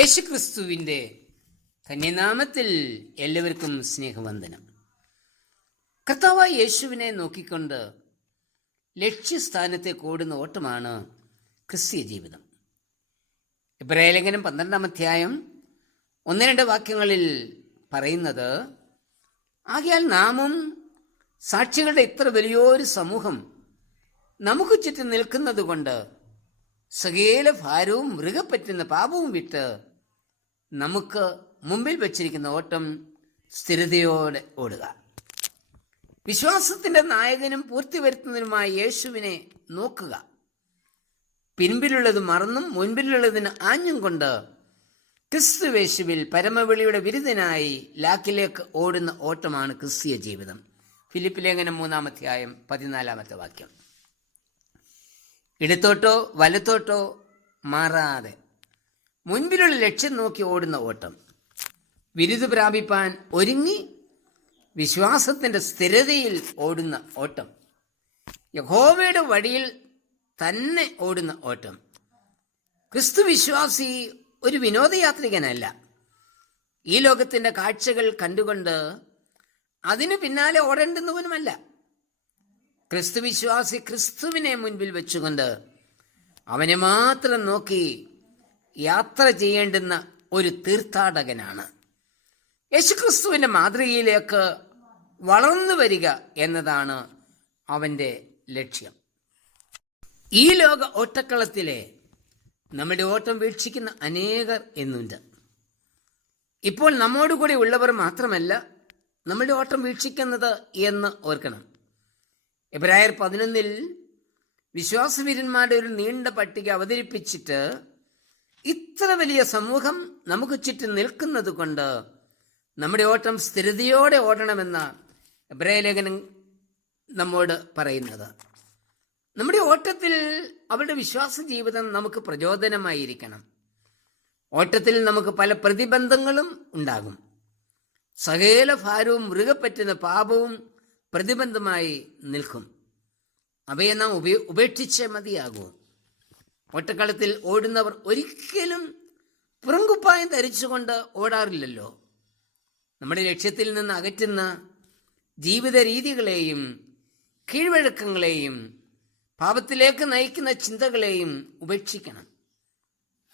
യേശുക്രിസ്തുവിന്റെ കന്യനാമത്തിൽ എല്ലാവർക്കും സ്നേഹവന്ദനം. കർത്താവായ യേശുവിനെ നോക്കിക്കൊണ്ട് ലക്ഷ്യസ്ഥാനത്തെ ഓടുന്ന ഓട്ടമാണ് ക്രിസ്തീയ ജീവിതം. ഇബ്രാഹിലേഖനം പന്ത്രണ്ടാം അധ്യായം ഒന്ന് രണ്ട് വാക്യങ്ങളിൽ പറയുന്നത് ആകയാൽ നാമും സാക്ഷികളുടെ ഇത്ര വലിയൊരു സമൂഹം നമുക്ക് ചുറ്റും നിൽക്കുന്നത് കൊണ്ട് സകേല ഭാരവും മൃഗപ്പറ്റുന്ന പാപവും വിട്ട് നമുക്ക് മുമ്പിൽ വച്ചിരിക്കുന്ന ഓട്ടം സ്ഥിരതയോടെ ഓടുക. വിശ്വാസത്തിന്റെ നായകനും പൂർത്തി വരുത്തുന്നതിനുമായ യേശുവിനെ നോക്കുക. പിൻപിലുള്ളത് മറന്നും മുൻപിലുള്ളതിന് ആഞ്ഞും കൊണ്ട് ക്രിസ്തുവേശുവിൽ പരമവിളിയുടെ വിരുദ്ധനായി ലാക്കിലേക്ക് ഓടുന്ന ഓട്ടമാണ് ക്രിസ്തീയ ജീവിതം. ഫിലിപ്പ് ലേഖനം മൂന്നാമധ്യായം പതിനാലാമത്തെ വാക്യം. ഇടത്തോട്ടോ വലത്തോട്ടോ മാറാതെ മുൻപിലുള്ള ലക്ഷ്യം നോക്കി ഓടുന്ന ഓട്ടം. വിരുദ് പ്രാപിപ്പാൻ ഒരുങ്ങി വിശ്വാസത്തിന്റെ സ്ഥിരതയിൽ ഓടുന്ന ഓട്ടം. യഹോവയുടെ വഴിയിൽ തന്നെ ഓടുന്ന ഓട്ടം. ക്രിസ്തു വിശ്വാസി ഒരു വിനോദയാത്രികനല്ല. ഈ ലോകത്തിന്റെ കാഴ്ചകൾ കണ്ടുകൊണ്ട് അതിനു പിന്നാലെ ഓടേണ്ടുന്നവനുമല്ല. ക്രിസ്തു വിശ്വാസി ക്രിസ്തുവിനെ മുൻപിൽ വെച്ചുകൊണ്ട് അവനെ മാത്രം നോക്കി യാത്ര ചെയ്യേണ്ടുന്ന ഒരു തീർത്ഥാടകനാണ്. യേശുക്രിസ്തുവിന്റെ മാതൃകയിലേക്ക് വളർന്നു വരിക എന്നതാണ് അവന്റെ ലക്ഷ്യം. ഈ ലോക ഓട്ടക്കളത്തിലെ നമ്മുടെ ഓട്ടം വീക്ഷിക്കുന്ന അനേകർ എന്നുണ്ട്. ഇപ്പോൾ നമ്മോടുകൂടി ഉള്ളവർ മാത്രമല്ല നമ്മുടെ ഓട്ടം വീക്ഷിക്കുന്നത് എന്ന് ഓർക്കണം. എബ്രായർ പതിനൊന്നിൽ വിശ്വാസവീരന്മാരുടെ ഒരു നീണ്ട പട്ടിക അവതരിപ്പിച്ചിട്ട് ഇത്ര വലിയ സമൂഹം നമുക്ക് ചുറ്റും നിൽക്കുന്നത് കൊണ്ട് നമ്മുടെ ഓട്ടം സ്ഥിരതയോടെ ഓടണമെന്ന് എബ്രായ ലേഖനം നമ്മോട് പറയുന്നത്. നമ്മുടെ ഓട്ടത്തിൽ അവരുടെ വിശ്വാസ ജീവിതം നമുക്ക് പ്രചോദനമായിരിക്കണം. ഓട്ടത്തിൽ നമുക്ക് പല പ്രതിബന്ധങ്ങളും ഉണ്ടാകും. സകല ഭാരവും മൃഗപ്പറ്റുന്ന പാപവും പ്രതിബന്ധമായി നിൽക്കും. അവയെ നാം ഉപേ ഉപേക്ഷിച്ചേ മതിയാകൂ. ഒറ്റക്കളത്തിൽ ഓടുന്നവർ ഒരിക്കലും പുറങ്കുപ്പായം ധരിച്ചുകൊണ്ട് ഓടാറില്ലല്ലോ. നമ്മുടെ ലക്ഷ്യത്തിൽ നിന്ന് അകറ്റുന്ന ജീവിത രീതികളെയും കീഴ്വഴക്കങ്ങളെയും പാപത്തിലേക്ക് നയിക്കുന്ന ചിന്തകളെയും ഉപേക്ഷിക്കണം.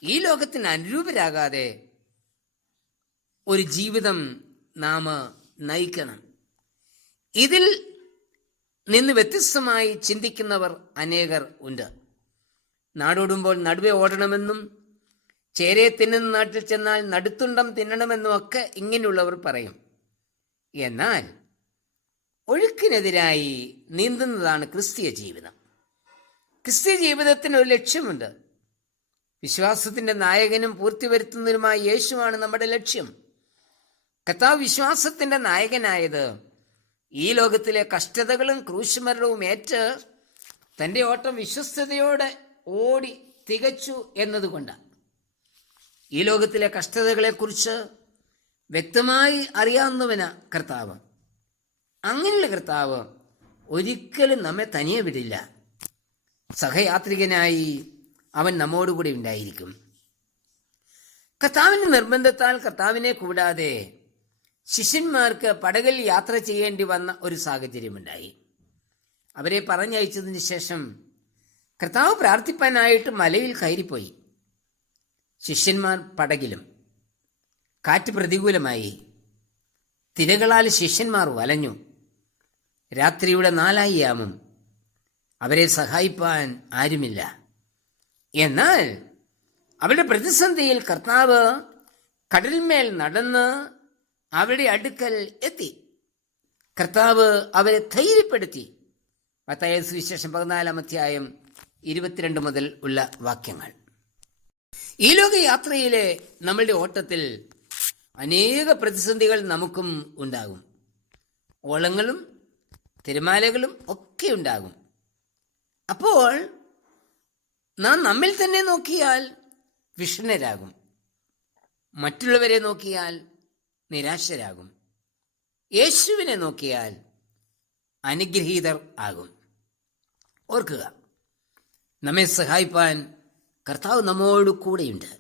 ഈ ലോകത്തിന് അനുരൂപരാകാതെ ഒരു ജീവിതം നാം നയിക്കണം. ഇതിൽ നിന്ന് വ്യത്യസ്തമായി ചിന്തിക്കുന്നവർ അനേകർ ഉണ്ട്. നാടോടുമ്പോൾ നടുവെ ഓടണമെന്നും ചേരയെ തിന്നുന്ന നാട്ടിൽ ചെന്നാൽ നടുത്തുണ്ടം തിന്നണമെന്നും ഒക്കെ ഇങ്ങനെയുള്ളവർ പറയും. എന്നാൽ ഒഴുക്കിനെതിരായി നീന്തുന്നതാണ് ക്രിസ്തീയ ജീവിതം. ക്രിസ്തീയ ജീവിതത്തിന് ഒരു ലക്ഷ്യമുണ്ട്. വിശ്വാസത്തിന്റെ നായകനും പൂർത്തി വരുത്തുന്നതിനുമായ യേശുവാണ് നമ്മുടെ ലക്ഷ്യം. കർത്താവ് വിശ്വാസത്തിന്റെ നായകനായത് ഈ ലോകത്തിലെ കഷ്ടതകളും ക്രൂശുമരണവും ഏറ്റ് തന്റെ ഓട്ടം വിശ്വസ്തയോടെ ഓടി തികച്ചു എന്നതുകൊണ്ട് ഈ ലോകത്തിലെ കഷ്ടതകളെക്കുറിച്ച് വ്യക്തമായി അറിയാവുന്നവന കർത്താവ്. അങ്ങനെയുള്ള കർത്താവ് ഒരിക്കലും നമ്മെ തനിയെ വിടില്ല. സഹയാത്രികനായി അവൻ നമ്മോടുകൂടി ഉണ്ടായിരിക്കും. കർത്താവിന്റെ നിർബന്ധത്താൽ കർത്താവിനെ കൂടാതെ ശിഷ്യന്മാർക്ക് പടകിൽ യാത്ര ചെയ്യേണ്ടി വന്ന ഒരു സാഹചര്യമുണ്ടായി. അവരെ പറഞ്ഞയച്ചതിന് ശേഷം കർത്താവ് പ്രാർത്ഥിപ്പാനായിട്ട് മലയിൽ കയറിപ്പോയി. ശിഷ്യന്മാർ പടകിലും കാറ്റ് പ്രതികൂലമായി. തിരകളാൽ ശിഷ്യന്മാർ വലഞ്ഞു. രാത്രിയുടെ നാലായി യാമം അവരെ സഹായിപ്പാൻ ആരുമില്ല. എന്നാൽ അവരുടെ പ്രതിസന്ധിയിൽ കർത്താവ് കടലിന്മേൽ നടന്ന് അവരുടെ അടുക്കൽ എത്തി. കർത്താവ് അവരെ ധൈര്യപ്പെടുത്തി. മത്തായ സുവിശേഷം പതിനാലാം അധ്യായം ഇരുപത്തിരണ്ട് മുതൽ ഉള്ള വാക്യങ്ങൾ. ഈ ലോക യാത്രയിലെ നമ്മളുടെ ഓട്ടത്തിൽ അനേക പ്രതിസന്ധികൾ നമുക്കും ഉണ്ടാകും. ഓളങ്ങളും തിരമാലകളും ഒക്കെ ഉണ്ടാകും. അപ്പോൾ നാം നമ്മിൽ തന്നെ നോക്കിയാൽ വിഷണരാകും. മറ്റുള്ളവരെ നോക്കിയാൽ നിരാശരാകും. യേശുവിനെ നോക്കിയാൽ അനുഗ്രഹീതർ ആകും. ഓർക്കുക നമ്മെ സഹായിപ്പാൻ കർത്താവ് നമ്മോട് കൂടെയുണ്ട്.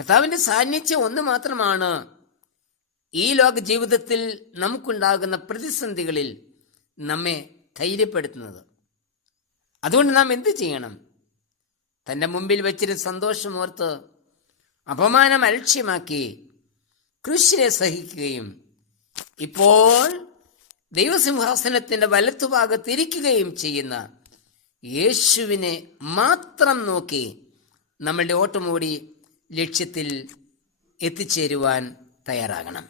കർത്താവിന്റെ സാന്നിധ്യം ഒന്ന് മാത്രമാണ് ഈ ലോക ജീവിതത്തിൽ നമുക്കുണ്ടാകുന്ന പ്രതിസന്ധികളിൽ നമ്മെ ധൈര്യപ്പെടുത്തുന്നത്. അതുകൊണ്ട് നാം എന്ത് ചെയ്യണം? തന്റെ മുമ്പിൽ വെച്ചിരുന്ന സന്തോഷമോർത്ത് അപമാനം അലക്ഷ്യമാക്കി കൃഷിനെ സഹിക്കുകയും ഇപ്പോൾ ദൈവസിംഹാസനത്തിന്റെ വലത്തുഭാഗത്തിരിക്കുകയും ചെയ്യുന്ന യേശുവിനെ മാത്രം നോക്കി നമ്മളുടെ ഓട്ടമോടി ലക്ഷ്യത്തിൽ എത്തിച്ചേരുവാൻ തയ്യാറാകണം.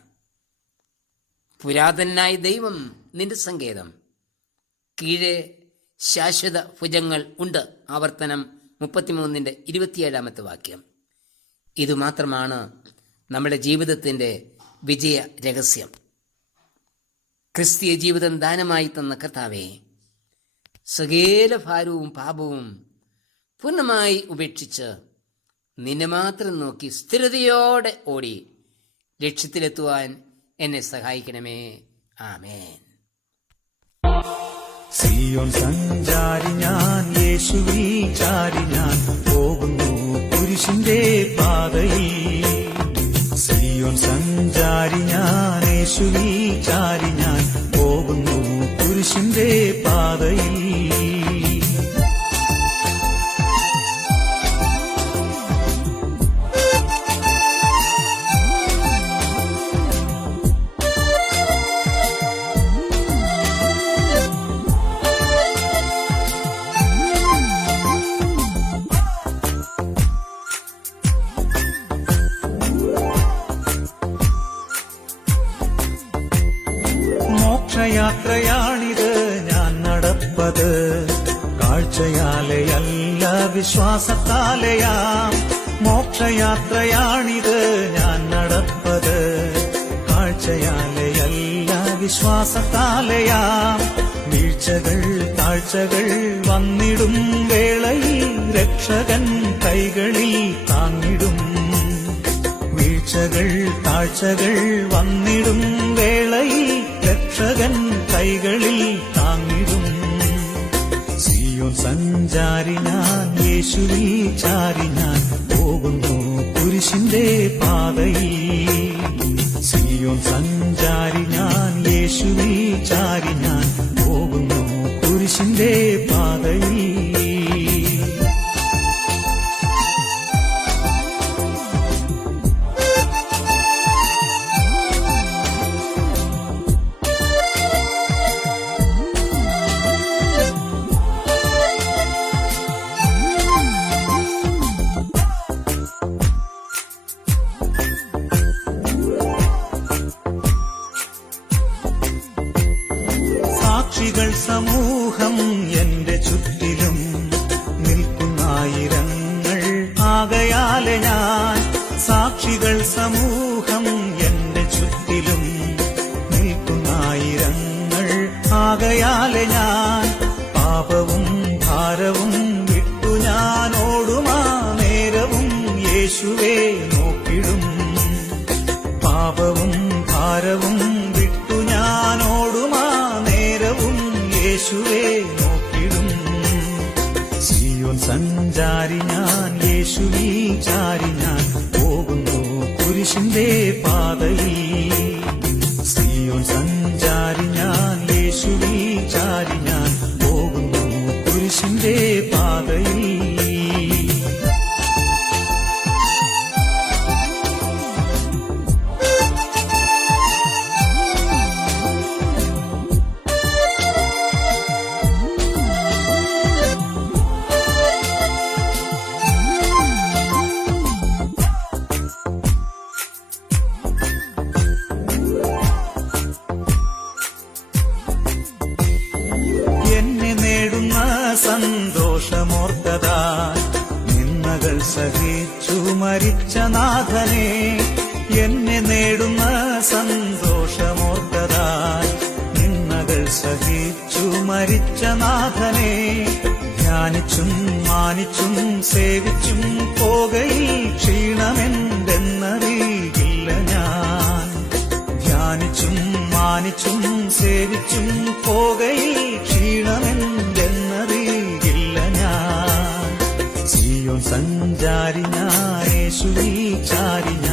പുരാതനായ ദൈവം നിന്റെ സങ്കേതം. കീഴെ ശാശ്വത ഭുജങ്ങൾ ഉണ്ട്. ആവർത്തനം മുപ്പത്തിമൂന്നിന്റെ ഇരുപത്തിയേഴാമത്തെ വാക്യം. ഇതുമാത്രമാണ് നമ്മുടെ ജീവിതത്തിന്റെ വിജയ രഹസ്യം. ക്രിസ്തീയ ജീവിതം ദാനമായി തന്ന കർത്താവേ സകേല ഭാരവും പാപവും പൂർണമായി ഉപേക്ഷിച്ച് നിന്നെ മാത്രം നോക്കി സ്ഥിരതയോടെ ഓടി ലക്ഷ്യത്തിലെത്തുവാൻ എന്നെ സഹായിക്കണമേ. ആമേൻ. സിയോൻ സഞ്ചാരി ഞാൻ യേശുവി ചാരി ഞാൻ പോകുന്നു കുരിശിന്റെ പാതയിൽ. സിയോൻ സഞ്ചാരി ഞാൻ യേശുവി ചാരി ഞാൻ കുരിശിന്റെ പാതയിൽ വിശ്വാസത്താലെയാം മോക്ഷയാത്രയാണിത് ഞാൻ നടപ്പത്. കാഴ്ചയാലയല്ല വിശ്വാസത്താലയാം. വീഴ്ചകൾ താഴ്ചകൾ വന്നിടും വേളയിൽ രക്ഷകൻ കൈകളിൽ താങ്ങിടും. വീഴ്ചകൾ താഴ്ചകൾ വന്നിടും യേശുവിൽ ചാരി ഞാൻ പോകുന്നു കുരിശിന്റെ പാതയിൽ. സിയോൻ സഞ്ചാരി ഞാൻ യേശുവിൽ ചാരി ഞാൻ പോകുന്നു കുരിശിന്റെ പാതയിൽ. amor. സഞ്ചാരി ഞാൻ യേശുവീ ചാരി ഞാൻ. പോകുന്നു കുരിശിന്റെ പാതയിൽ. സിയോൻ സഞ്ചാരി സന്തോഷമോർത്തതാ. നിന്നകൾ സഹിച്ചു മരിച്ച നാഥനെ എന്നെ നേടുന്ന സന്തോഷമോർത്തതാ. നിന്നകൾ സഹിച്ചു മരിച്ച നാഥനെ ധ്യാനിച്ചും മാനിച്ചും സേവിച്ചും പോകയിൽ ക്ഷീണമെന്തെന്നറിയില്ല ഞാൻ. ധ്യാനിച്ചും മാനിച്ചും സേവിച്ചും പോകയിൽ ക്ഷീണമെന്തെന്നറിയില്ല ഞാൻ സിയോ സഞ്ചാരി